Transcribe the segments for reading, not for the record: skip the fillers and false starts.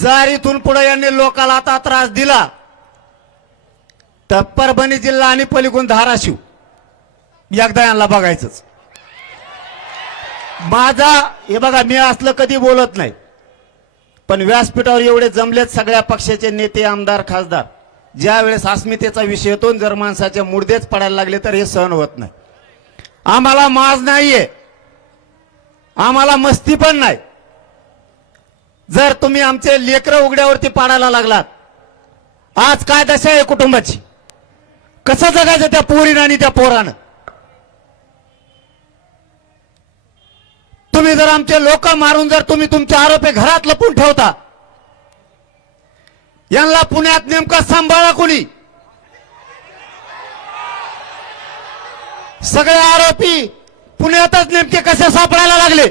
जर इथून पुढे यांनी लोकाला आता त्रास दिला तर परभणी जिल्हा आणि पलीकडून धाराशिव एकदा यांना बघायचंच. माझा हे बघा, मी असलं कधी बोलत नाही, पण व्यासपीठावर एवढे जमलेत सगळ्या पक्षाचे नेते, आमदार, खासदार, ज्या वेळेस अस्मितेचा विषय येतो जर माणसाचे मुर्देच पडायला लागले तर हे सहन होत नाही. आम्हाला माज नाहीये, आम्हाला मस्ती पण नाही. जर तुम्ही आमचे लेकरं उघड्यावरती पाडायला लागलात, आज काय दशा आहे कुटुंबाची, कसं जगायचं त्या पोरीनं आणि त्या पोरानं. तुम्ही जर आमचे लोक मारून जर तुम्ही तुमचे आरोपी घरात लपून ठेवता, यांना पुण्यात नेमका सांभाळा कोणी? सगळे आरोपी पुण्यातच नेमके कसे सापडायला लागले?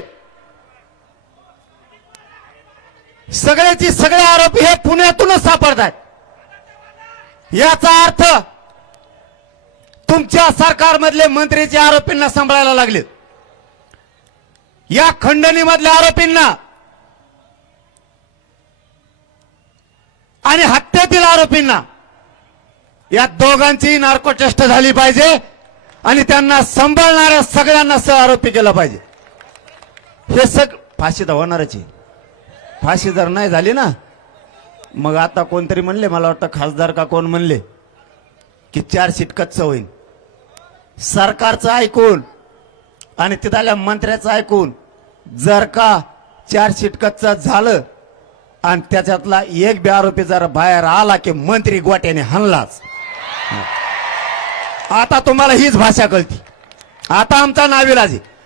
सगळे आरोपी हे पुण्यातूनच सापडतात. याचा अर्थ तुमच्या सरकारमधले मंत्रीचे आरोपींना सांभाळायला लागले, या खंडणीमधल्या आरोपींना आणि हत्येतील आरोपींना, या दोघांची नार्कोटेस्ट झाली पाहिजे आणि त्यांना सांभाळणाऱ्या सगळ्यांना सह आरोपी केलं पाहिजे. हे फाशी तर होणारच आहे. फाशी जर नाही झाली ना, मग आता कोणतरी म्हणले, मला वाटतं खासदार का कोण म्हणले की 4 सीट कच्चं होईल. सरकारचं ऐकून आणि तिथल्या मंत्र्याचं ऐकून जर का 4 सीट कच्चं झालं आणि त्याच्यातला एक बी आरोपी जर बाहेर आला की मंत्री गोट्याने हाणलाच. आता तुम्हाला हीच भाषा कळती. आता आमचा नाविलाज आहे.